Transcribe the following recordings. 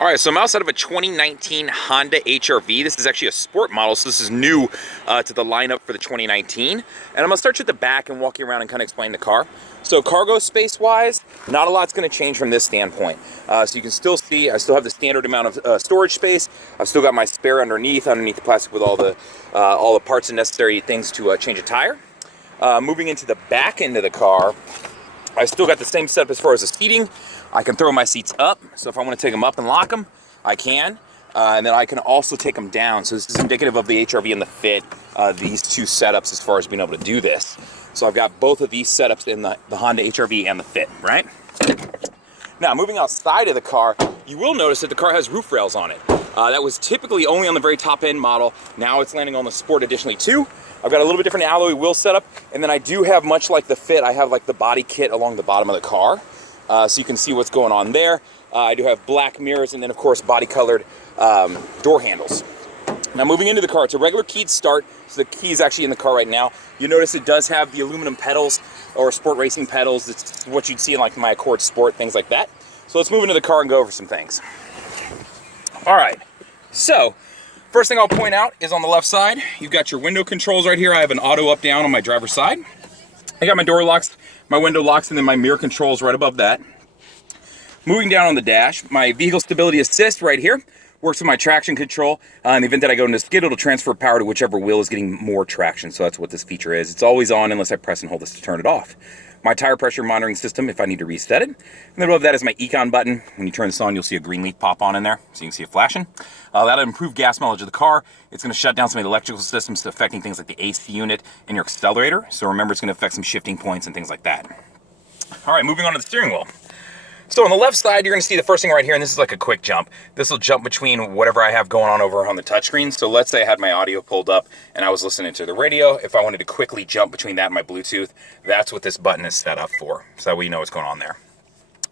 All right, so I'm outside of a 2019 Honda HR-V. This is actually a sport model, so this is new to the lineup for the 2019. And I'm gonna start you at the back and walk you around and kind of explain the car. So cargo space-wise, not a lot's gonna change from this standpoint. So you can still see, I still have the standard amount of storage space. I've still got my spare underneath the plastic with all the parts and necessary things to change a tire. Moving into the back end of the car, I still got the same setup as far as the seating. I can throw my seats up, so if I want to take them up and lock them, I can. And then I can also take them down. So this is indicative of the HR-V and the Fit, these two setups as far as being able to do this. So I've got both of these setups in the Honda HR-V and the Fit, right? Now, moving outside of the car, you will notice that the car has roof rails on it. That was typically only on the very top end model. Now it's landing on the Sport additionally too. I've got a little bit different alloy wheel setup, and then I do have, much like the Fit, I have like the body kit along the bottom of the car. So you can see what's going on there. I do have black mirrors and then of course body colored door handles. Now moving into the car, it's a regular keyed start, so the key is actually in the car right now. You notice it does have the aluminum pedals or sport racing pedals. It's what you'd see in like my Accord Sport, things like that. So let's move into the car and go over some things. All right, so first thing I'll point out is on the left side, you've got your window controls right here. I have an auto up down on my driver's side. I got my door locks, my window locks, and then my mirror controls right above that. Moving down on the dash, my vehicle stability assist right here works with my traction control. In the event that I go into skid, it'll transfer power to whichever wheel is getting more traction. So that's what this feature is. It's always on unless I press and hold this to turn it off. My tire pressure monitoring system if I need to reset it. And then above that is my Econ button. When you turn this on, you'll see a green leaf pop on in there, so you can see it flashing. That'll improve gas mileage of the car. It's going to shut down some of the electrical systems affecting things like the AC unit and your accelerator. So remember, it's going to affect some shifting points and things like that. All right, moving on to the steering wheel. So on the left side, you're going to see the first thing right here, and this is like a quick jump. This will jump between whatever I have going on over on the touchscreen. So let's say I had my audio pulled up and I was listening to the radio. If I wanted to quickly jump between that and my Bluetooth, that's what this button is set up for. So that way you know what's going on there.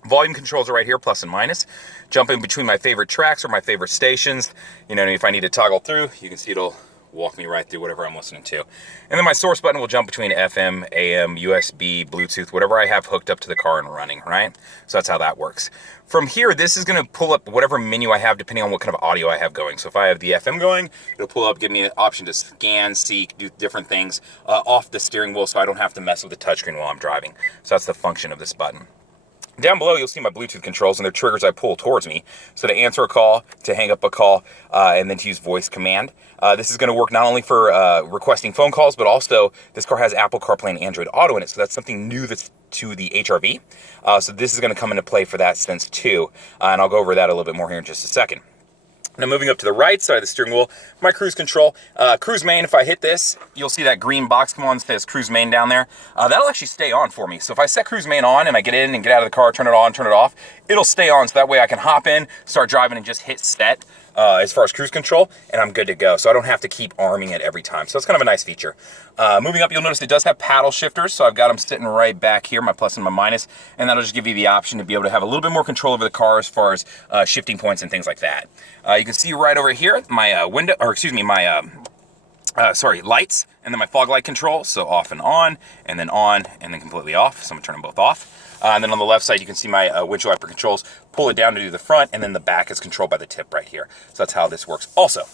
Volume controls are right here, plus and minus. Jumping between my favorite tracks or my favorite stations. You know, if I need to toggle through, you can see it'll walk me right through whatever I'm listening to. And then my source button will jump between FM, AM, USB, Bluetooth, whatever I have hooked up to the car and running, right? So that's how that works. From here, this is going to pull up whatever menu I have depending on what kind of audio I have going. So if I have the FM going, it'll pull up, give me an option to scan, seek, do different things off the steering wheel so I don't have to mess with the touchscreen while I'm driving. So that's the function of this button. Down below, you'll see my Bluetooth controls, and they're triggers I pull towards me. So to answer a call, to hang up a call, and then to use voice command. This is going to work not only for requesting phone calls, but also this car has Apple CarPlay and Android Auto in it. So that's something new that's to the HR-V. So this is going to come into play for that sense too. And I'll go over that a little bit more here in just a second. Now moving up to the right side of the steering wheel, my cruise control. Cruise main, if I hit this, you'll see that green box come on that says cruise main down there. That'll actually stay on for me. So if I set cruise main on and I get in and get out of the car, turn it on, turn it off, it'll stay on. So that way I can hop in, start driving and just hit set as far as cruise control, and I'm good to go. So I don't have to keep arming it every time. So it's kind of a nice feature. Moving up, you'll notice it does have paddle shifters. So I've got them sitting right back here, my plus and my minus, and that'll just give you the option to be able to have a little bit more control over the car as far as shifting points and things like that. You can see right over here my lights, and then my fog light control. So off and then completely off. So I'm gonna turn them both off. And then on the left side, you can see my windshield wiper controls. Pull it down to do the front, and then the back is controlled by the tip right here. So that's how this works also.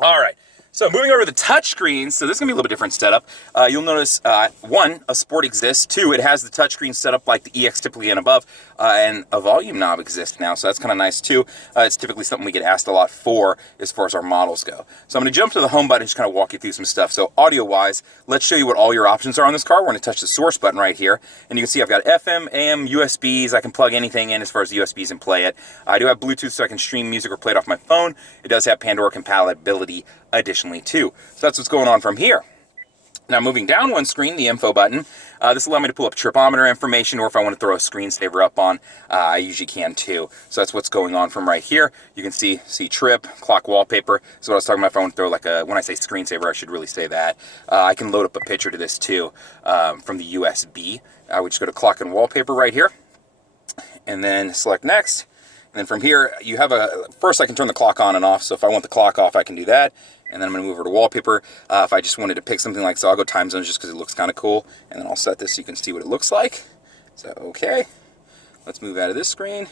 All right. So moving over to the touchscreen, so this is going to be a little bit different setup. You'll notice, one, a Sport exists. Two, it has the touchscreen set up like the EX typically and above, and a volume knob exists now, so that's kind of nice too. It's typically something we get asked a lot for as far as our models go. So I'm going to jump to the home button and just kind of walk you through some stuff. So audio-wise, let's show you what all your options are on this car. We're going to touch the source button right here, and you can see I've got FM, AM, USBs. I can plug anything in as far as USBs and play it. I do have Bluetooth so I can stream music or play it off my phone. It does have Pandora compatibility additionally too. So that's what's going on from here. Now moving down one screen, the info button, this will allow me to pull up tripometer information, or if I want to throw a screensaver up on, I usually can too. So that's what's going on from right here. You can see trip, clock wallpaper. So what I was talking about, if I want to throw like when I say screensaver, I should really say that. I can load up a picture to this too from the USB. I would just go to clock and wallpaper right here, and then select next. And then from here, you have first I can turn the clock on and off. So if I want the clock off, I can do that. And then I'm going to move over to wallpaper. If I just wanted to pick something like, so I'll go time zones just because it looks kind of cool. And then I'll set this so you can see what it looks like. So, okay. Let's move out of this screen.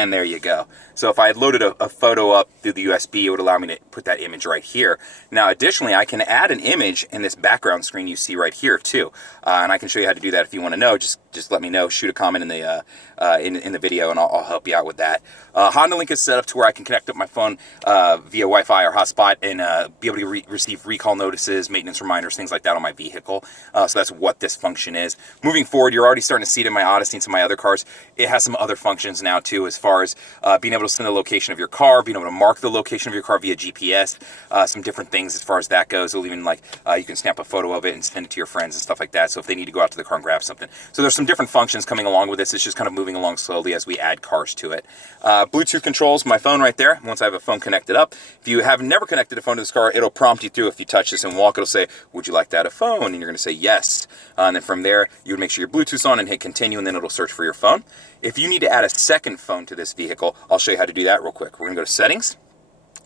and there you go. So if I had loaded a photo up through the USB, it would allow me to put that image right here. Now, additionally, I can add an image in this background screen you see right here too, and I can show you how to do that if you want to know. Just let me know. Shoot a comment in the video, and I'll help you out with that. Honda Link is set up to where I can connect up my phone via Wi-Fi or hotspot and be able to receive recall notices, maintenance reminders, things like that on my vehicle. So that's what this function is. Moving forward, you're already starting to see it in my Odyssey and some of my other cars. It has some other functions now too, as far as being able to send the location of your car, being able to mark the location of your car via GPS, some different things as far as that goes. It'll even like you can snap a photo of it and send it to your friends and stuff like that. So if they need to go out to the car and grab something. So there's some different functions coming along with this. It's just kind of moving along slowly as we add cars to it. Bluetooth controls my phone right there. Once I have a phone connected up, if you have never connected a phone to this car, it'll prompt you through. If you touch this and walk, it'll say, would you like to add a phone? And you're going to say yes. And then from there, you would make sure your Bluetooth's on and hit continue, and then it'll search for your phone. If you need to add a second phone to this vehicle, I'll show you how to do that real quick. We're going to go to settings.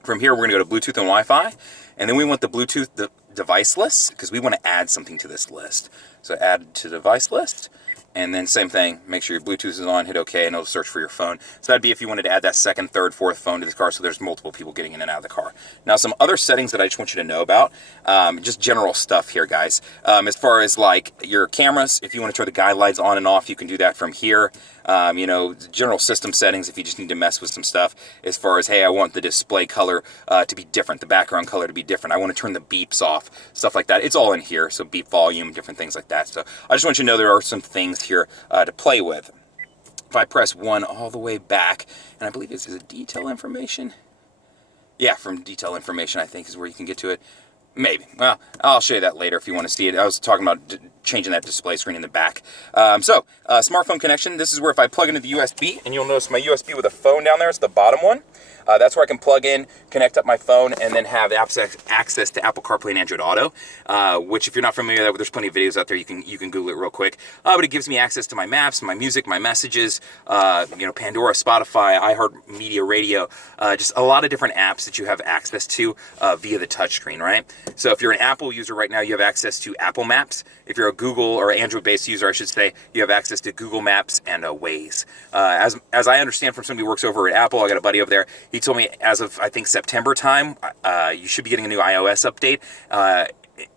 From here, we're going to go to Bluetooth and Wi-Fi. And then we want the Bluetooth device list because we want to add something to this list. So add to device list. And then same thing, make sure your Bluetooth is on, hit OK, and it'll search for your phone. So that'd be if you wanted to add that second, third, fourth phone to the car, so there's multiple people getting in and out of the car. Now, some other settings that I just want you to know about, just general stuff here, guys. As far as like your cameras, if you want to turn the guide lights on and off, you can do that from here. You know, general system settings if you just need to mess with some stuff. As far as, hey, I want the display color to be different, the background color to be different. I want to turn the beeps off, stuff like that. It's all in here, so beep volume, different things like that. So I just want you to know there are some things here to play with. If I press 1 all the way back, and I believe this is a detail information. Yeah, from detail information, I think, is where you can get to it. Maybe. Well, I'll show you that later if you want to see it. I was talking about changing that display screen in the back. Smartphone connection. This is where if I plug into the USB, and you'll notice my USB with a phone down there, it's the bottom one. That's where I can plug in, connect up my phone, and then have access to Apple CarPlay and Android Auto, which if you're not familiar with that, there's plenty of videos out there. You can Google it real quick. But it gives me access to my maps, my music, my messages, Pandora, Spotify, iHeartMedia Radio, just a lot of different apps that you have access to via the touchscreen, right? So if you're an Apple user right now, you have access to Apple Maps. If you're a Google or Android-based user, I should say, you have access to Google Maps and Waze. As I understand from somebody who works over at Apple, I got a buddy over there. He told me as of, I think, September time, you should be getting a new iOS update.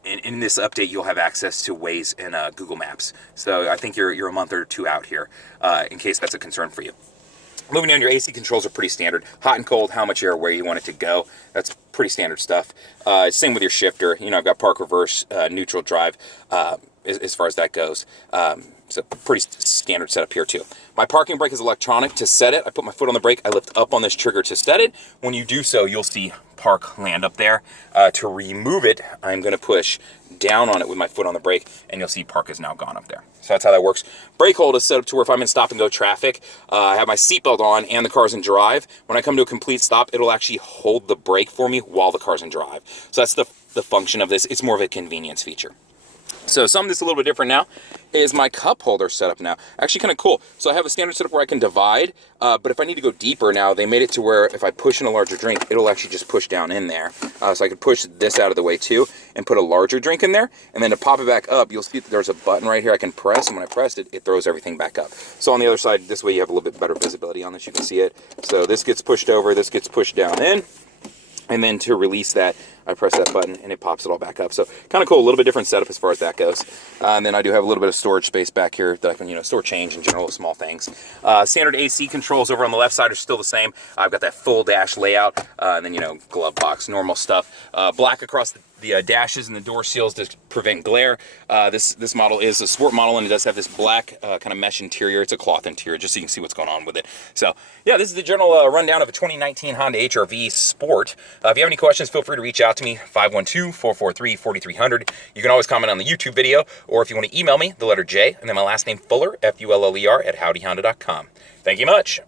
In this update, you'll have access to Waze and Google Maps. So I think you're a month or two out here, in case that's a concern for you. Moving on, your AC controls are pretty standard. Hot and cold, how much air, where you want it to go. That's pretty standard stuff. Same with your shifter. You know, I've got park, reverse, neutral, drive, as far as that goes. So pretty standard setup here too. My parking brake is electronic. To set it, I put my foot on the brake. I lift up on this trigger to set it. When you do so, you'll see park land up there. To remove it, I'm going to push down on it with my foot on the brake, and you'll see park is now gone up there. So that's how that works. Brake hold is set up to where if I'm in stop and go traffic, I have my seatbelt on and the car's in drive. When I come to a complete stop, it'll actually hold the brake for me while the car's in drive. So that's the function of this. It's more of a convenience feature. So something that's a little bit different now is my cup holder setup now. Actually kind of cool. So I have a standard setup where I can divide, but if I need to go deeper now, they made it to where if I push in a larger drink, it'll actually just push down in there. So I could push this out of the way too and put a larger drink in there. And then to pop it back up, you'll see that there's a button right here I can press, and when I press it, it throws everything back up. So on the other side, this way you have a little bit better visibility on this. You can see it. So this gets pushed over, this gets pushed down in. And then to release that, I press that button and it pops it all back up. So kind of cool, a little bit different setup as far as that goes. And then I do have a little bit of storage space back here that I can, store change and general small things. Standard AC controls over on the left side are still the same. I've got that full dash layout, and then, glove box, normal stuff. Black across the dashes and the door seals to prevent glare. This model is a sport model, and it does have this black kind of mesh interior. It's a cloth interior, just so you can see what's going on with it. So yeah, this is the general rundown of a 2019 Honda HR-V Sport. If you have any questions, feel free to reach out to me, 512-443-4300. You can always comment on the YouTube video, or if you want to email me, the letter J, and then my last name, Fuller, Fuller, @howdyhonda.com. Thank you much.